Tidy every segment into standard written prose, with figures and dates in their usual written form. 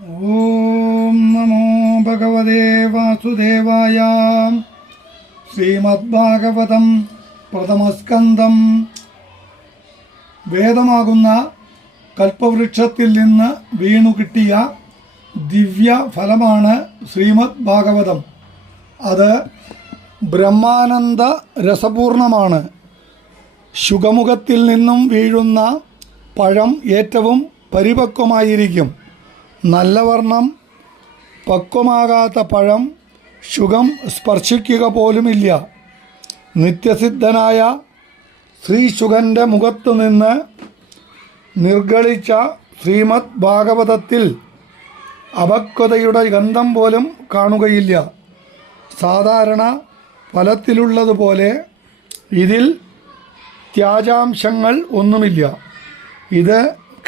ഓം നമോ ഭഗവതേ വാസുദേവായ. ശ്രീമദ്ഭാഗവതം പ്രഥമസ്കന്ധം. വേദമാകുന്ന കൽപ്പവൃക്ഷത്തിൽ നിന്ന് വീണു കിട്ടിയ ദിവ്യ ഫലമാണ് ശ്രീമദ് ഭാഗവതം. അത് ബ്രഹ്മാനന്ദ രസപൂർണമാണ്. ശുഖമുഖത്തിൽ നിന്നും വീഴുന്ന പഴം ഏറ്റവും പരിപക്വമായിരിക്കും. നല്ല വർണ്ണം പക്വമാകാത്ത പഴം ശുഖം സ്പർശിക്കുക പോലുമില്ല. നിത്യസിദ്ധനായ ശ്രീശുഖൻ്റെ മുഖത്തു നിന്ന് നിർഗളിച്ച ശ്രീമദ് ഭാഗവതത്തിൽ അപക്വതയുടെ ഗന്ധം പോലും കാണുകയില്ല. സാധാരണ ഫലത്തിലുള്ളതുപോലെ ഇതിൽ ത്യാജാംശങ്ങൾ ഒന്നുമില്ല. ഇത്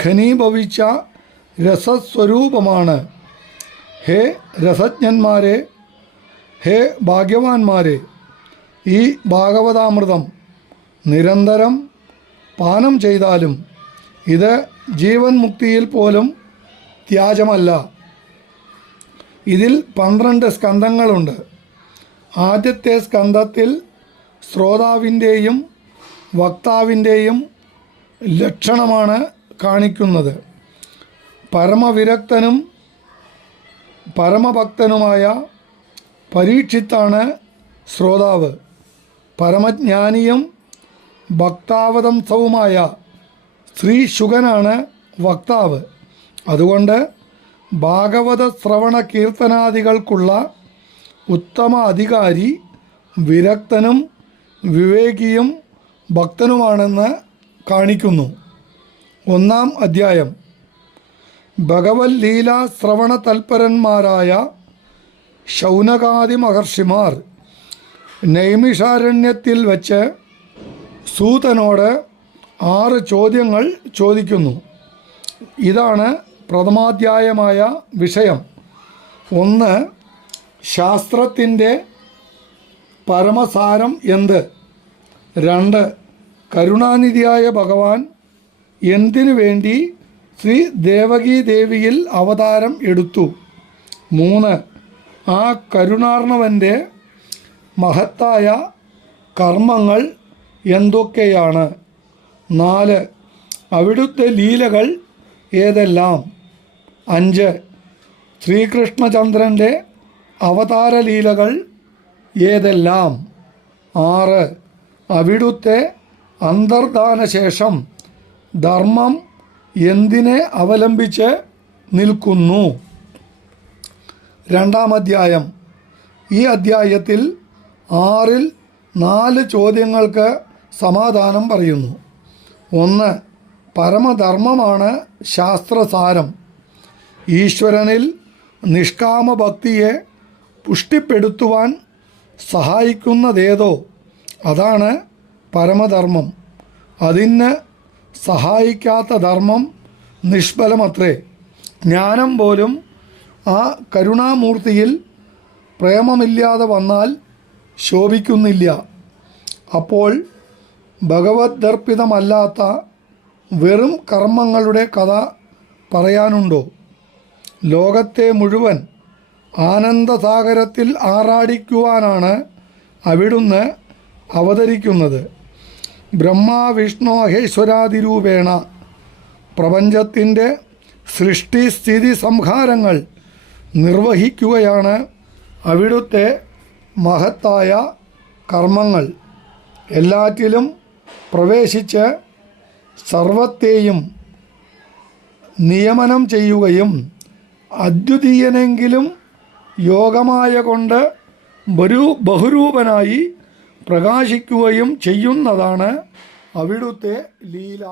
ഘനീഭവിച്ച രസസ്വരൂപമാണ്. ഹേ രസജ്ഞന്മാരെ, ഹേ ഭാഗ്യവാന്മാരെ, ഈ ഭാഗവതാമൃതം നിരന്തരം പാനം ചെയ്താലും ഇത് ജീവൻ മുക്തിയിൽ പോലും ത്യാജമല്ല. ഇതിൽ 12 സ്കന്ധങ്ങളുണ്ട്. ആദ്യത്തെ സ്കന്ധത്തിൽ ശ്രോതാവിൻ്റെയും വക്താവിൻ്റെയും ലക്ഷണമാണ് കാണിക്കുന്നത്. പരമവിരക്തനും പരമഭക്തനുമായ പരീക്ഷിത്താണ് ശ്രോതാവ്. പരമജ്ഞാനിയും ഭക്താവതംസവുമായ ശ്രീശുകനാണ് വക്താവ്. അതുകൊണ്ട് ഭാഗവത ശ്രവണ കീർത്തനാദികൾക്കുള്ള ഉത്തമ അധികാരി വിരക്തനും വിവേകിയും ഭക്തനുമാണെന്ന് കാണിക്കുന്നു. 1-ാം അധ്യായം. ഭഗവത് ലീലാ ശ്രവണ തൽപരന്മാരായ ശൗനകാദി മഹർഷിമാർ നൈമിഷാരണ്യത്തിൽ വച്ച് സൂതനോട് 6 ചോദ്യങ്ങൾ ചോദിക്കുന്നു. ഇതാണ് പ്രഥമാധ്യായമായ വിഷയം. 1. ശാസ്ത്രത്തിൻ്റെ പരമസാരം എന്ത്? 2. കരുണാനിധിയായ ഭഗവാൻ എന്തിനു വേണ്ടി ശ്രീ ദേവകീ ദേവിയിൽ അവതാരം എടുത്തു? 3. ആ കരുണാർണവൻ്റെ മഹത്തായ കർമ്മങ്ങൾ എന്തൊക്കെയാണ്? 4. അവിടുത്തെ ലീലകൾ ഏതെല്ലാം? 5. ശ്രീകൃഷ്ണചന്ദ്രൻ്റെ അവതാര ലീലകൾ ഏതെല്ലാം? 6. അവിടുത്തെ അന്തർധാനശേഷം ധർമ്മം എന്തിനെ അവലംബിച്ച് നിൽക്കുന്നു? 2-ാം അധ്യായം. ഈ അധ്യായത്തിൽ 6-ൽ 4 ചോദ്യങ്ങൾക്ക് സമാധാനം പറയുന്നു. 1. പരമധർമ്മമാണ് ശാസ്ത്രസാരം. ഈശ്വരനിൽ നിഷ്കാമഭക്തിയെ പുഷ്ടിപ്പെടുത്തുവാൻ സഹായിക്കുന്നതേതോ അതാണ് പരമധർമ്മം. അതിന് സഹായിക്കാത്ത ധർമ്മം നിഷ്ഫലമത്രേ. ജ്ഞാനം പോലും ആ കരുണാമൂർത്തിയിൽ പ്രേമമില്ലാതെ വന്നാൽ ശോഭിക്കുന്നില്ല. അപ്പോൾ ഭഗവദ്ദർപ്പിതമല്ലാത്ത വെറും കർമ്മങ്ങളുടെ കഥ പറയാനുണ്ടോ? ലോകത്തെ മുഴുവൻ ആനന്ദസാഗരത്തിൽ ആറാടിക്കുവാനാണ് അവിടുന്ന് അവതരിക്കുന്നത്. ബ്രഹ്മാ വിഷ്ണു മഹേശ്വരാദിരൂപേണ പ്രപഞ്ചത്തിൻ്റെ സൃഷ്ടി സ്ഥിതി സംഹാരങ്ങൾ നിർവഹിക്കുകയാണ് അവിടുത്തെ മഹത്തായ കർമ്മങ്ങൾ. എല്ലാറ്റിലും പ്രവേശിച്ച് സർവത്തെയും നിയമനം ചെയ്യുകയും അദ്വിതീയനെങ്കിലും യോഗമായ കൊണ്ട് ബഹുരൂപനായി പ്രകാശിക്കുകയും ചെയ്യുന്നതാണ് അവിടുത്തെ ലീല.